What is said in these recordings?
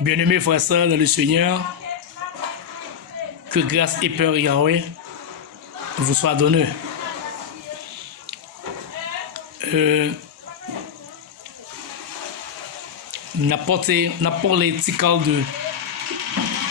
Bien-aimés frères et sœurs dans le Seigneur, que grâce et peur Yahweh vous soient données. N'apporte les petits de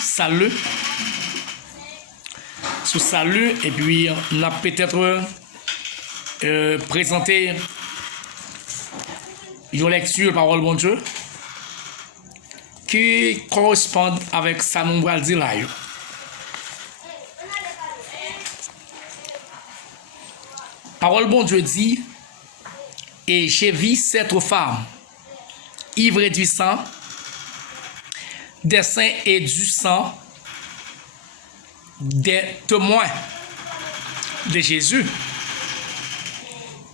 salut sous salut et puis on a peut-être présenté une lecture parole bon Dieu qui correspond avec sa nombrale dit là. Parole bon Dieu dit, et j'ai vu cette femme ivre du sang, des saints et du sang, des témoins de Jésus.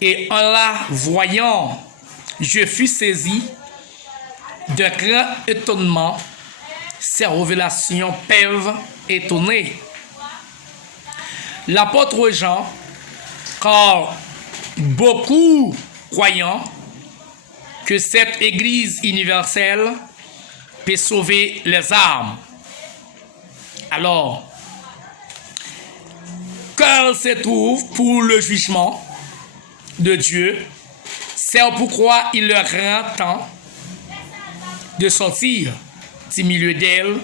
Et en la voyant, je fus saisi de grand étonnement. Ces révélations peuvent étonner. L'apôtre Jean, car beaucoup croyant que cette Église universelle peut sauver les âmes. Alors, qu'elle se trouve pour le jugement de Dieu, c'est pourquoi il leur rend temps de sortir du milieu d'elle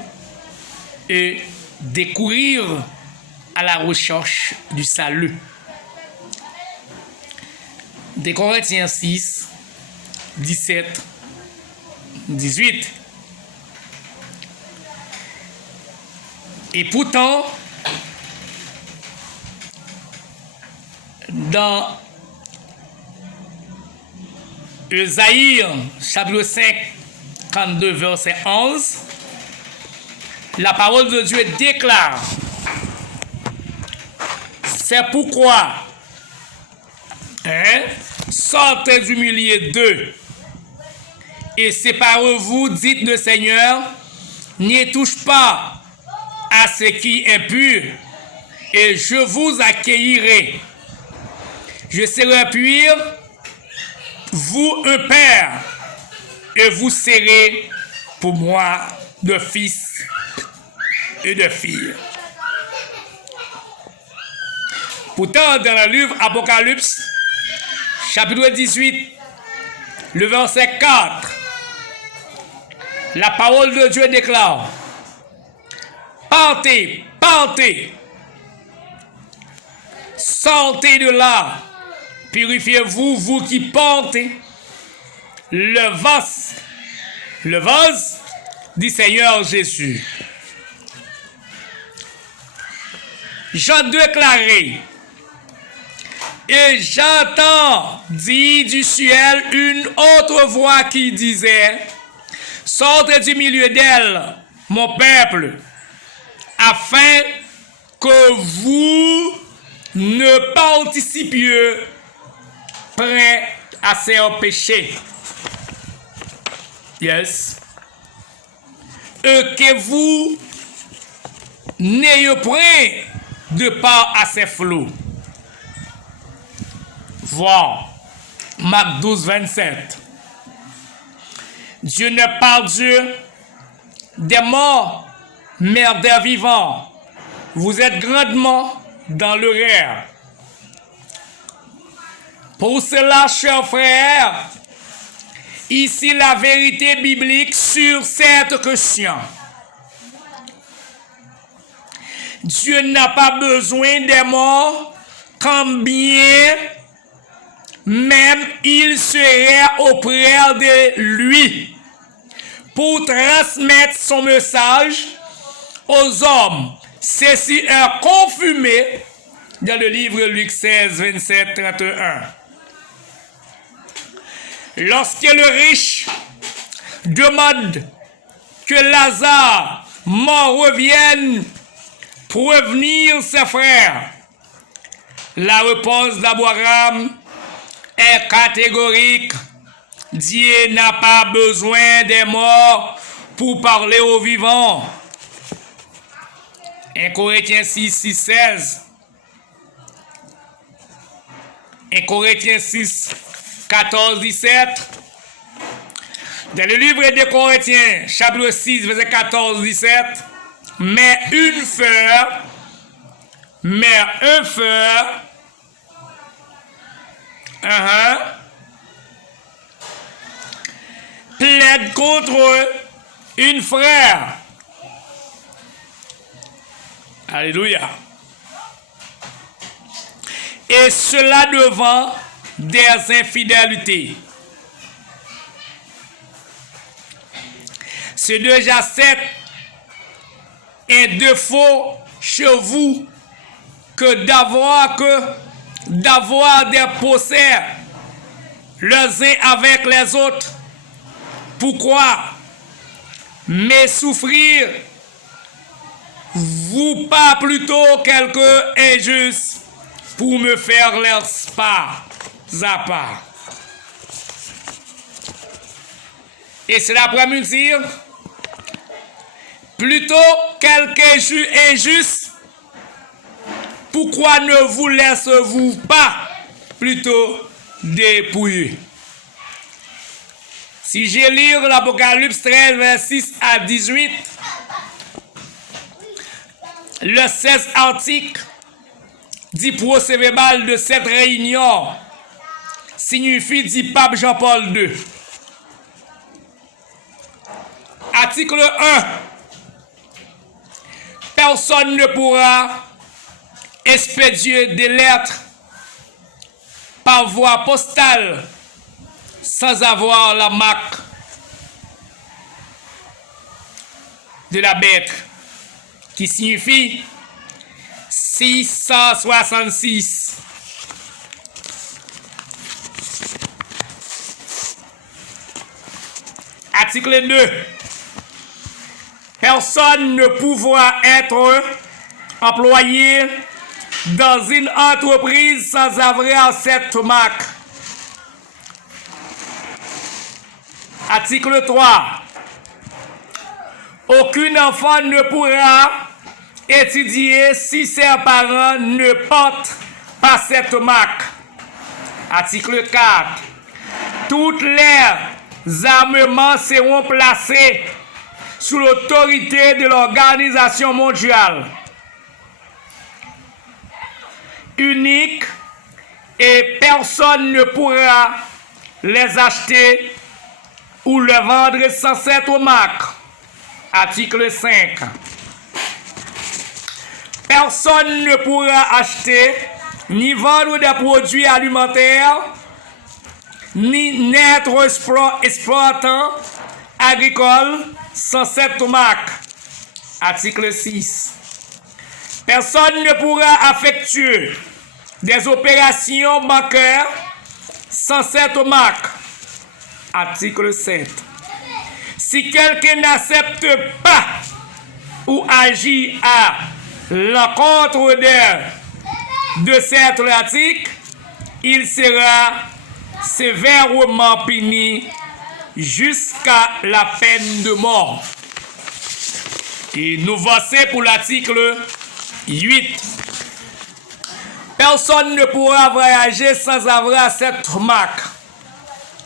et de courir à la recherche du salut. De Corinthiens 6, 17, 18. Et pourtant, dans Esaïe, chapitre 5, 52, verset 11, la parole de Dieu déclare: c'est pourquoi, sortez du milieu d'eux et séparez-vous, dites le Seigneur, n'y touche pas à ce qui est pur, et je vous accueillerai. Je serai pur, vous un père, et vous serez pour moi de fils et de filles. Pourtant, dans le livre Apocalypse, chapitre 18, le verset 4, la parole de Dieu déclare: partez, partez, sortez de là, purifiez-vous, vous qui portez le vase du Seigneur Jésus. J'ai déclaré, et j'entends dire du ciel une autre voix qui disait: sortez du milieu d'elle, mon peuple, afin que vous ne participiez près à ces péchés. Yes. Et que vous n'ayez point de part à ces flots. Voir Marc 12, 27. Dieu n'est pas Dieu des morts, mais des vivants. Vous êtes grandement dans l'erreur. Pour cela, chers frères, ici la vérité biblique sur cette question. Dieu n'a pas besoin des morts, quand bien même il serait auprès de lui pour transmettre son message aux hommes. Ceci est confirmé dans le livre Luc 16, 27, 31. Lorsque le riche demande que Lazare mort revienne prévenir ses frères, la réponse d'Abraham est catégorique. Dieu n'a pas besoin des morts pour parler aux vivants. 1 Corinthiens 6, 6, 16. 1 Corinthiens 6, 14, 17. Dans le livre des Corinthiens, chapitre 6, verset 14-17, mais un frère, plaide contre une frère. Alléluia. Et cela devant des infidélités. C'est déjà un défaut chez vous que d'avoir des procès les uns avec les autres. Pourquoi? Mais souffrir vous pas plutôt quelqu'un injuste pour me faire leur part à part. Et cela pourrait me dire plutôt quelqu'un injuste, pourquoi ne vous laissez-vous pas plutôt dépouiller? Si je lis l'Apocalypse 13, 26 à 18, le 16 article du procès-verbal de cette réunion signifie dit pape Jean-Paul II. Article 1. Personne ne pourra expédier des lettres par voie postale sans avoir la marque de la bête, qui signifie 666. Article 2. Personne ne pourra être employé dans une entreprise sans avoir cette marque. Article 3. Aucun enfant ne pourra étudier si ses parents ne portent pas cette marque. Article 4. Toutes les armements seront placés sous l'autorité de l'Organisation mondiale unique et personne ne pourra les acheter ou les vendre sans cette marque. Article 5. Personne ne pourra acheter ni vendre des produits alimentaires ni n'être exploitant agricole sans cette marque. Article 6. Personne ne pourra effectuer des opérations bancaires sans cette marque. Article 7. Si quelqu'un n'accepte pas ou agit à l'encontre de cet article, il sera sévèrement puni jusqu'à la peine de mort. Et nous voici pour l'article 8. Personne ne pourra voyager sans avoir cette marque.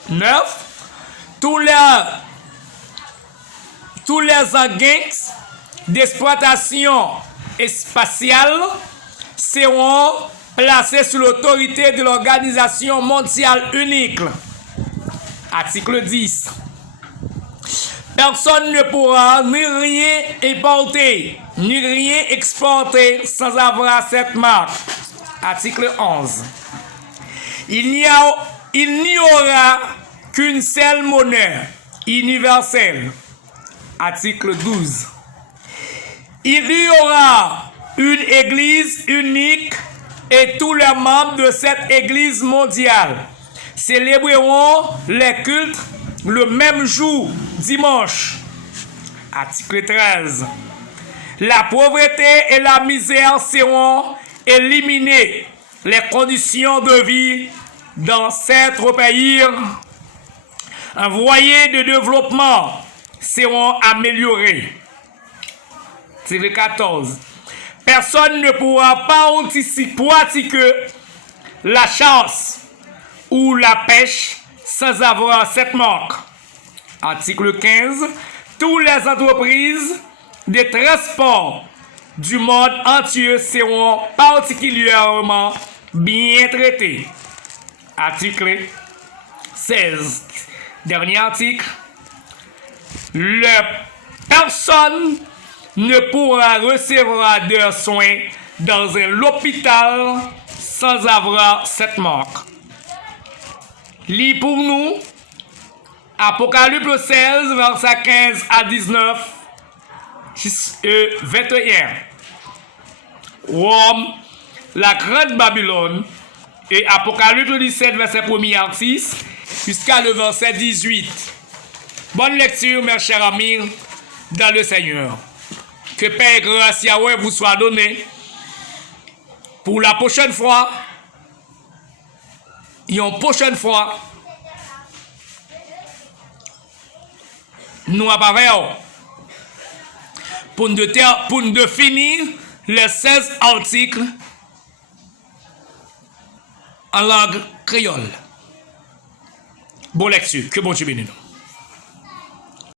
9. Tous les organes d'exploitation spatiale seront placés sous l'autorité de l'Organisation mondiale unique. Article 10. Personne ne pourra ni rien importer, ni rien exporter sans avoir cette marque. Article 11. Il n'y aura qu'une seule monnaie universelle. Article 12. Il y aura une église unique et tous les membres de cette église mondiale célébreront les cultes le même jour, dimanche. Article 13. La pauvreté et la misère seront éliminées. Les conditions de vie dans cet pays en voie de développement seront améliorées. Article 14. Personne ne pourra pas pratiquer la chasse ou la pêche sans avoir cette marque. Article 15. Toutes les entreprises de transport du monde entier seront particulièrement bien traitées. Article 16. Dernier article. Personne ne pourra recevoir de soins dans un hôpital sans avoir cette marque. Lis pour nous Apocalypse 16, verset 15 à 19, 21. Rome, la grande Babylone, et Apocalypse 17, verset 1 à 6, jusqu'à le verset 18. Bonne lecture, mes chers amis, dans le Seigneur. Que paix et grâce Yahweh vous soit donnée. Pour la prochaine fois, nous avons pour nous finir les 16 articles en langue créole. Bonne lecture. Que bon Dieu bénisse nous.